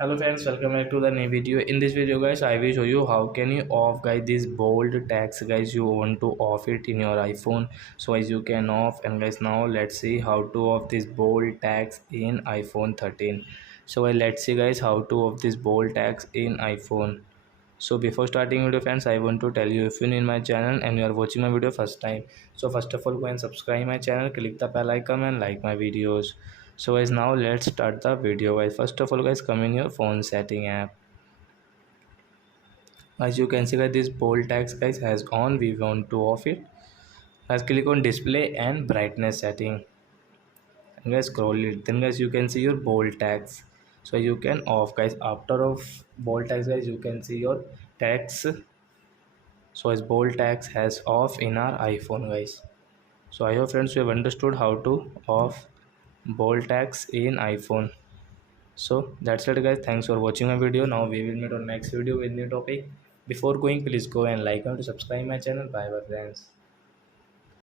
Hello friends, welcome back to the new video. In this video guys, I will show you how can you off guys this bold text guys. You want to off it in your iPhone, so as you can off. And guys, now let's see how to off this bold text in iPhone 13. So let's see guys how to off this bold text in iPhone. So before starting video friends, I want to tell you, if you're new in my channel and you are watching my video first time, so first of all go and subscribe my channel, click the bell icon and like my videos. So guys, now let's start the video guys. First of all guys, come in your phone setting app. As you can see guys, this bold text guys has on. We want to off it. Guys, click on display and brightness setting and guys scroll it. Then guys, you can see your bold text, so you can off guys. After of bold text guys, you can see your text. So as bold text has off in our iPhone guys. So I hope friends you have understood how to off bold text in iPhone. So that's it guys, thanks for watching my video. Now we will meet on next video with new topic. Before going, please go and like and subscribe my channel. Bye bye friends.